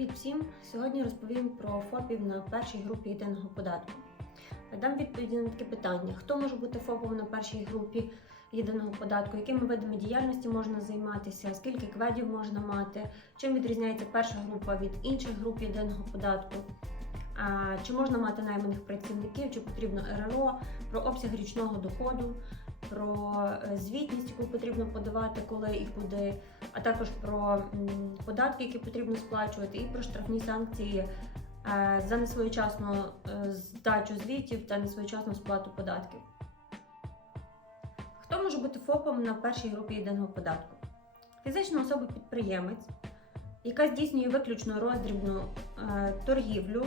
Привіт всім! Сьогодні розповім про ФОПів на першій групі єдиного податку. Дам відповіді на таке питання: хто може бути ФОПом на першій групі єдиного податку, якими видами діяльності можна займатися, скільки кведів можна мати, чим відрізняється перша група від інших груп єдиного податку, чи можна мати найманих працівників, чи потрібно РРО, про обсяг річного доходу, про е, звітність, яку потрібно подавати, коли і куди, а також про податки, які потрібно сплачувати, і про штрафні санкції е, за несвоєчасну е, здачу звітів та несвоєчасну сплату податків. Хто може бути ФОПом на першій групі єдиного податку? Фізична особа-підприємець, яка здійснює виключно роздрібну е, торгівлю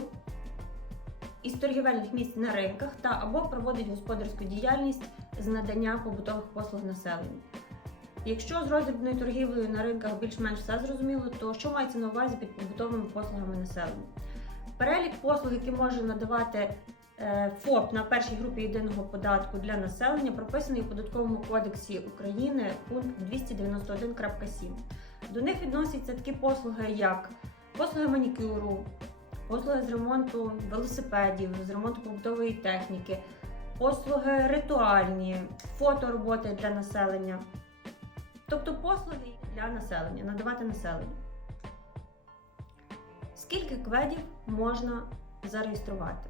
із торгівельних місць на ринках та або проводить господарську діяльність з надання побутових послуг населенню. Якщо з роздрібною торгівлею на ринках більш-менш все зрозуміло, то що мається на увазі під побутовими послугами населення? Перелік послуг, які може надавати е, ФОП на першій групі єдиного податку для населення, прописаний у податковому кодексі України пункт 291.7. До них відносяться такі послуги, як послуги манікюру, послуги з ремонту велосипедів, з ремонту побутової техніки, послуги ритуальні, фотороботи для населення. Тобто послуги для населення, надавати населенню. Скільки кведів можна зареєструвати?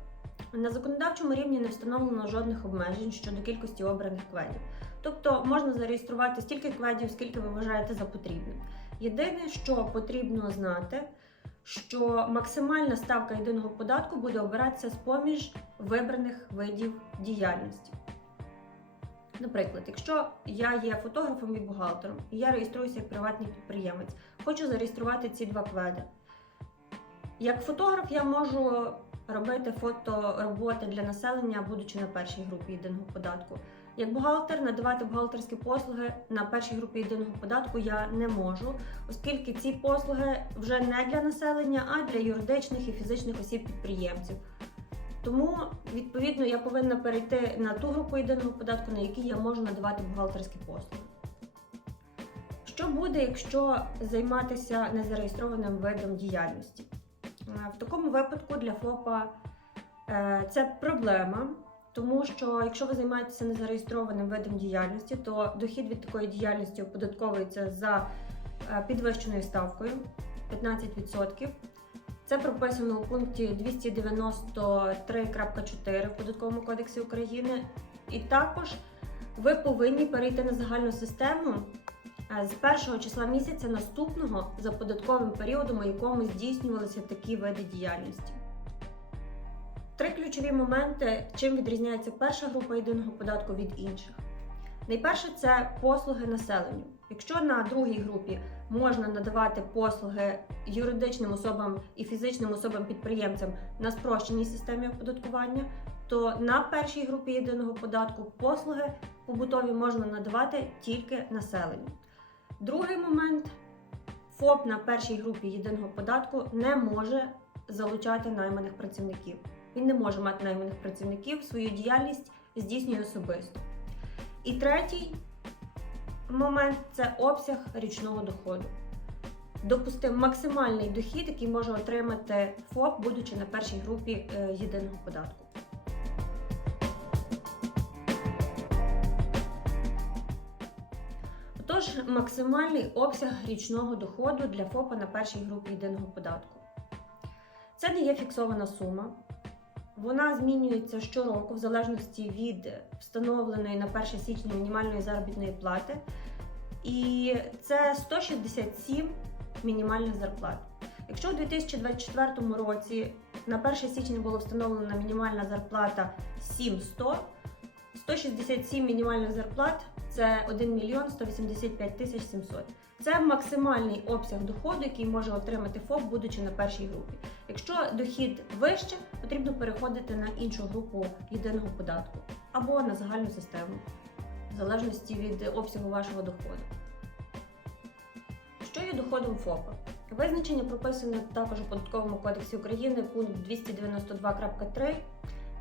На законодавчому рівні не встановлено жодних обмежень щодо кількості обраних кведів. Тобто можна зареєструвати стільки кведів, скільки ви вважаєте за потрібне. Єдине, що потрібно знати, що максимальна ставка єдиного податку буде обиратися з поміж вибраних видів діяльності. Наприклад, якщо я є фотографом і бухгалтером, і я реєструюся як приватний підприємець, хочу зареєструвати ці два кведи. Як фотограф я можу робити фотороботи для населення, будучи на першій групі єдиного податку. Як бухгалтер надавати бухгалтерські послуги на першій групі єдиного податку я не можу, оскільки ці послуги вже не для населення, а для юридичних і фізичних осіб підприємців. Тому, відповідно, я повинна перейти на ту групу єдиного податку, на якій я можу надавати бухгалтерські послуги. Що буде, якщо займатися незареєстрованим видом діяльності? Е, В такому випадку для ФОПа е, це проблема, тому що якщо ви займаєтеся незареєстрованим видом діяльності, то дохід від такої діяльності оподатковується за е, підвищеною ставкою 15%. Це прописано у пункті 293.4 в Податковому кодексі України. І також ви повинні перейти на загальну систему е, з першого числа місяця наступного за податковим періодом, у якому здійснювалися такі види діяльності. Три ключові моменти, чим відрізняється перша група єдиного податку від інших. Найперше це послуги населенню. Якщо на другій групі можна надавати послуги юридичним особам і фізичним особам-підприємцям на спрощеній системі оподаткування, то на першій групі єдиного податку послуги побутові можна надавати тільки населенню. Другий момент ФОП на першій групі єдиного податку не може залучати найманих працівників. Він не може мати найманих працівників, свою діяльність здійснює особисто. І третій момент це обсяг річного доходу. Допустимо максимальний дохід, який може отримати ФОП, будучи на першій групі е, єдиного податку. Отож, максимальний обсяг річного доходу для ФОПа на першій групі єдиного податку. Це не є фіксована сума. Вона змінюється щороку в залежності від встановленої на 1 січня мінімальної заробітної плати. І це 167 мінімальних зарплат. Якщо у 2024 році на 1 січня була встановлена мінімальна зарплата 7100, 167 мінімальних зарплат це 1 мільйон 185 тисяч 700. Це максимальний обсяг доходу, який може отримати ФОП, будучи на першій групі. Якщо дохід вище, потрібно переходити на іншу групу єдиного податку або на загальну систему, в залежності від обсягу вашого доходу. Що є доходом ФОПа? Визначення прописане також у Податковому кодексі України пункт 292.3.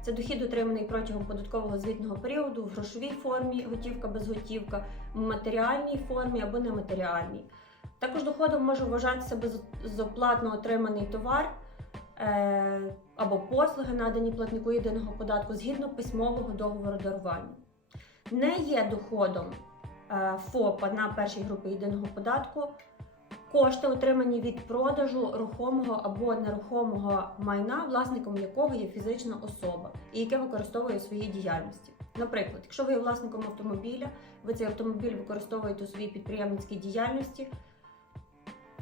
Це дохід, отриманий протягом податкового звітного періоду в грошовій формі, готівка, безготівка, в матеріальній формі або нематеріальній. Також доходом може вважатися безоплатно отриманий товар е, або послуги, надані платнику єдиного податку згідно письмового договору дарування. Не є доходом е, ФОПа на першій групі єдиного податку кошти, отримані від продажу рухомого або нерухомого майна, власником якого є фізична особа і яке використовує у своїй діяльності. Наприклад, якщо ви є власником автомобіля, ви цей автомобіль використовуєте у своїй підприємницькій діяльності,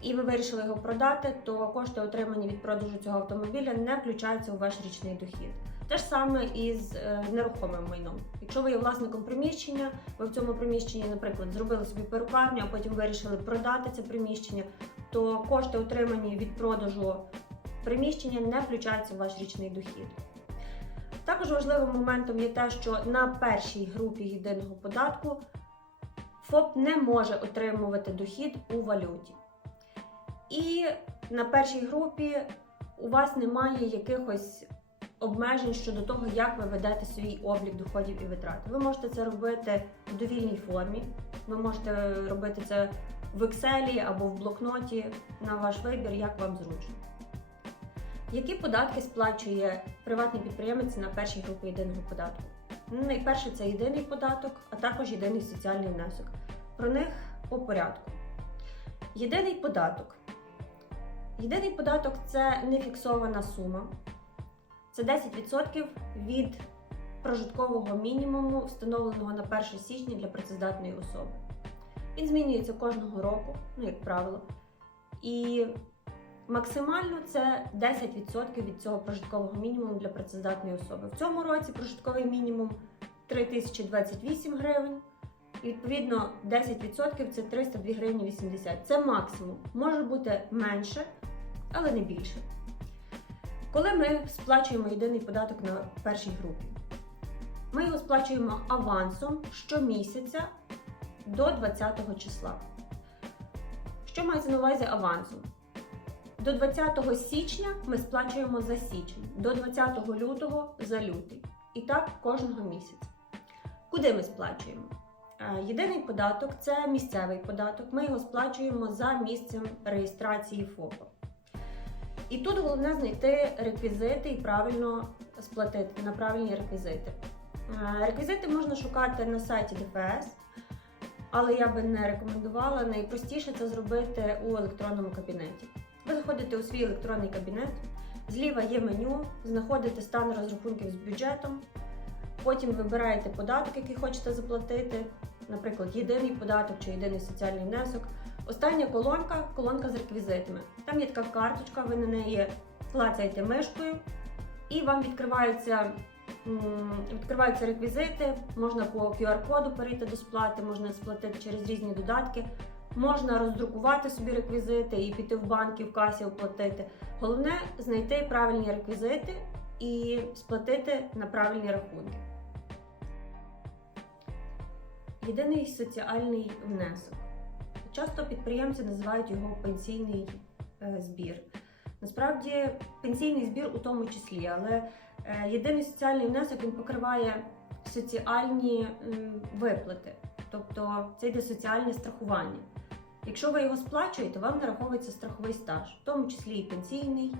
і ви вирішили його продати, то кошти, отримані від продажу цього автомобіля, не включаються у ваш річний дохід. Те ж саме і з е, нерухомим майном. Якщо ви є власником приміщення, ви в цьому приміщенні, наприклад, зробили собі перукарню, а потім вирішили продати це приміщення, то кошти, отримані від продажу приміщення, не включаються в ваш річний дохід. Також важливим моментом є те, що на першій групі єдиного податку ФОП не може отримувати дохід у валюті. І на першій групі у вас немає якихось обмежень щодо того, як ви ведете свій облік доходів і витрат. Ви можете це робити в довільній формі, ви можете робити це в Excel або в блокноті на ваш вибір, як вам зручно. Які податки сплачує приватний підприємець на першій групі єдиного податку? Ну, найперше це єдиний податок, а також єдиний соціальний внесок. Про них по порядку. Єдиний податок. Єдиний податок це не фіксована сума. Це 10% від прожиткового мінімуму, встановленого на 1 січня для працездатної особи. Він змінюється кожного року, ну, як правило. І максимально це 10% від цього прожиткового мінімуму для працездатної особи. В цьому році прожитковий мінімум 3028 гривень. І відповідно 10% це 302 гривні 80. Це максимум. Може бути менше, але не більше. Коли ми сплачуємо єдиний податок на першій групі, ми його сплачуємо авансом щомісяця до 20 числа. Що мається на увазі авансом? До 20 січня ми сплачуємо за січень, до 20 лютого за лютий. І так кожного місяця. Куди ми сплачуємо? Е, Єдиний податок це місцевий податок. Ми його сплачуємо за місцем реєстрації ФОПа. І тут головне знайти реквізити і правильно сплатити на правильні реквізити. Е, Реквізити можна шукати на сайті ДФС, але я би не рекомендувала. Найпростіше це зробити у електронному кабінеті. Ви заходите у свій електронний кабінет, зліва є меню, знаходите стан розрахунків з бюджетом, потім вибираєте податок, який хочете заплатити, наприклад, єдиний податок чи єдиний соціальний внесок. Остання колонка колонка з реквізитами. Там є така карточка, ви на неї клацаєте мишкою, і вам відкриваються, відкриваються реквізити. Можна по QR-коду перейти до сплати, можна сплатити через різні додатки, можна роздрукувати собі реквізити і піти в банк і в касі оплатити. Головне знайти правильні реквізити і сплатити на правильні рахунки. Єдиний соціальний внесок. Часто підприємці називають його пенсійний е, збір. Насправді пенсійний збір у тому числі, але е, єдиний соціальний внесок він покриває соціальні виплати, тобто це йде соціальне страхування. Якщо ви його сплачуєте, вам нараховується страховий стаж, в тому числі і пенсійний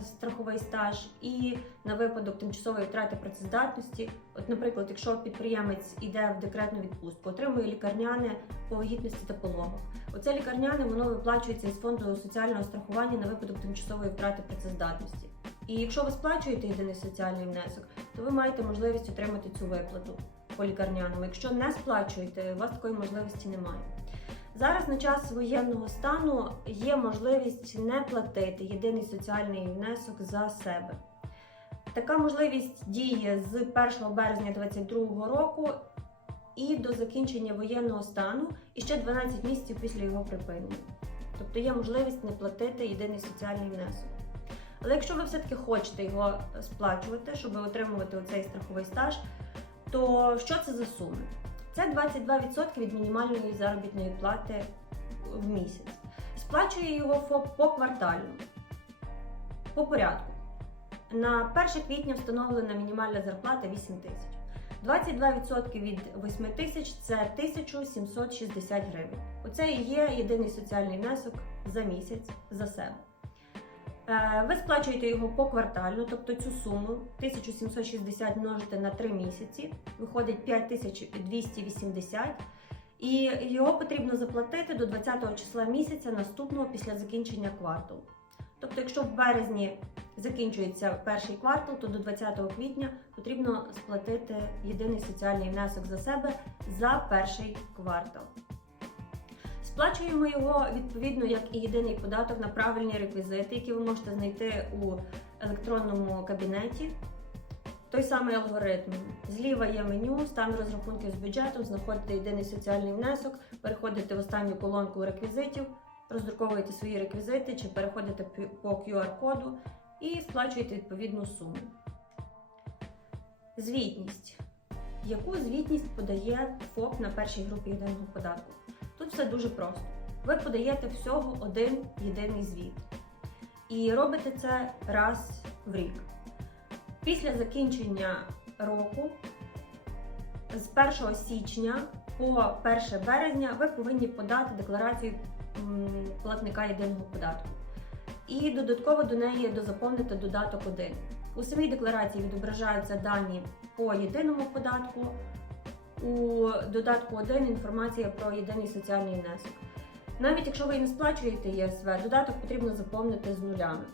страховий стаж, і на випадок тимчасової втрати працездатності. От, наприклад, якщо підприємець йде в декретну відпустку, отримує лікарняне по вагітності та пологах. Оце лікарняне воно виплачується із фонду соціального страхування на випадок тимчасової втрати працездатності. І якщо ви сплачуєте єдиний соціальний внесок, то ви маєте можливість отримати цю виплату по лікарняному. Якщо не сплачуєте, у вас такої можливості немає. Зараз на час воєнного стану є можливість не платити єдиний соціальний внесок за себе. Така можливість діє з 1 березня 2022 року і до закінчення воєнного стану, і ще 12 місяців після його припинення. Тобто є можливість не платити єдиний соціальний внесок. Але якщо ви все-таки хочете його сплачувати, щоб отримувати оцей страховий стаж, то що це за суми? Це 22% від мінімальної заробітної плати в місяць. Сплачує його ФОП поквартально. По порядку. На 1 квітня встановлена мінімальна зарплата 8 тисяч. 22% від 8 тисяч це 1760 гривень. Оце і є єдиний соціальний внесок за місяць за себе. Е, Ви сплачуєте його поквартально, тобто цю суму 1760 множите на 3 місяці, виходить 5280, і його потрібно заплатити до 20 числа місяця наступного після закінчення кварталу. Тобто, якщо в березні закінчується перший квартал, то до 20 квітня потрібно сплатити єдиний соціальний внесок за себе за перший квартал. Сплачуємо його відповідно як і єдиний податок на правильні реквізити, які ви можете знайти у електронному кабінеті. Той самий алгоритм. Зліва є меню, стан розрахунків з бюджетом, знаходите єдиний соціальний внесок, переходите в останню колонку реквізитів, роздруковуєте свої реквізити чи переходите по QR-коду і сплачуєте відповідну суму. Звітність. Яку звітність подає ФОП на першій групі єдиного податку? Тут все дуже просто. Ви подаєте всього один єдиний звіт. І робите це раз в рік. Після закінчення року, з 1 січня по 1 березня, ви повинні подати декларацію платника єдиного податку. І додатково до неї дозаповнити додаток 1. У самій декларації відображаються дані по єдиному податку. У додатку 1 інформація про єдиний соціальний внесок. Навіть якщо ви не сплачуєте ЄСВ, додаток потрібно заповнити з нулями.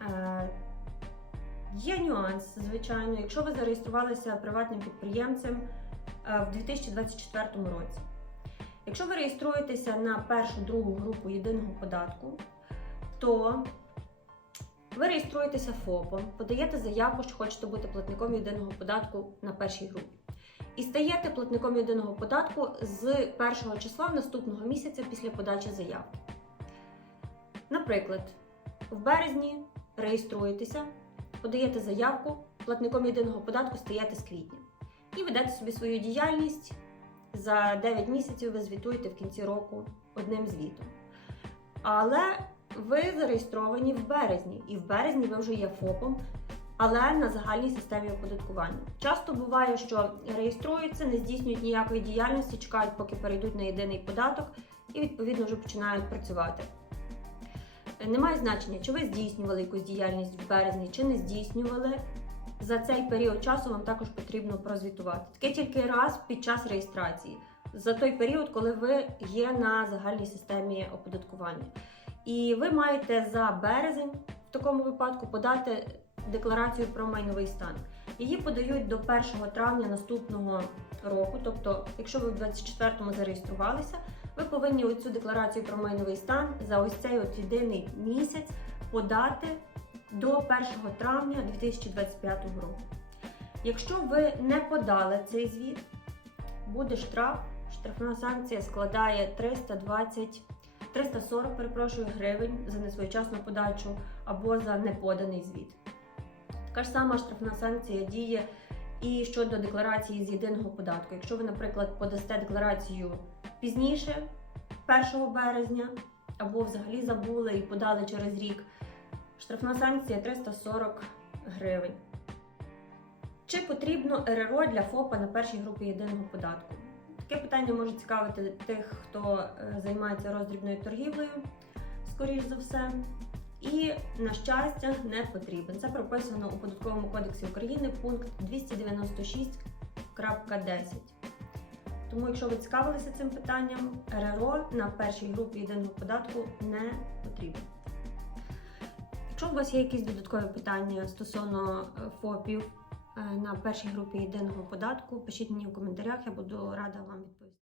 Е, Є нюанс, звичайно, якщо ви зареєструвалися приватним підприємцем е, в 2024 році. Якщо ви реєструєтеся на першу другу групу єдиного податку, то ви реєструєтеся ФОПом, подаєте заявку, що хочете бути платником єдиного податку на першій групі. І стаєте платником єдиного податку з першого числа наступного місяця після подачі заявки. Наприклад, в березні реєструєтеся, подаєте заявку, платником єдиного податку стаєте з квітня. І ведете собі свою діяльність. За 9 місяців ви звітуєте в кінці року одним звітом. Але ви зареєстровані в березні, і в березні ви вже є ФОПом, але на загальній системі оподаткування. Часто буває, що реєструються, не здійснюють ніякої діяльності, чекають, поки перейдуть на єдиний податок, і відповідно вже починають працювати. Немає значення, чи ви здійснювали якусь діяльність в березні, чи не здійснювали. За цей період часу вам також потрібно прозвітувати. Таке тільки раз під час реєстрації, за той період, коли ви є на загальній системі оподаткування. І ви маєте за березень в такому випадку подати декларацію про майновий стан. Її подають до 1 травня наступного року. Тобто, якщо ви в 24-му зареєструвалися, ви повинні оцю декларацію про майновий стан за ось цей от єдиний місяць подати до 1 травня 2025 року. Якщо ви не подали цей звіт, буде штраф. Штрафна санкція складає 320 340 перепрошую, гривень за несвоєчасну подачу або за неподаний звіт. Така ж сама штрафна санкція діє і щодо декларації з єдиного податку. Якщо ви, наприклад, подасте декларацію пізніше, 1 березня, або взагалі забули і подали через рік, штрафна санкція 340 гривень. Чи потрібно РРО для ФОПа на першій групі єдиного податку? Таке питання може цікавити тих, хто е, займається роздрібною торгівлею, скоріш за все. І, на щастя, не потрібен. Це прописано у Податковому кодексі України пункт 296.10. Тому, якщо ви цікавилися цим питанням, РРО на першій групі єдиного податку не потрібно. Якщо у вас є якісь додаткові питання стосовно е, ФОПів е, на першій групі єдиного податку, пишіть мені в коментарях, я буду рада вам відповісти.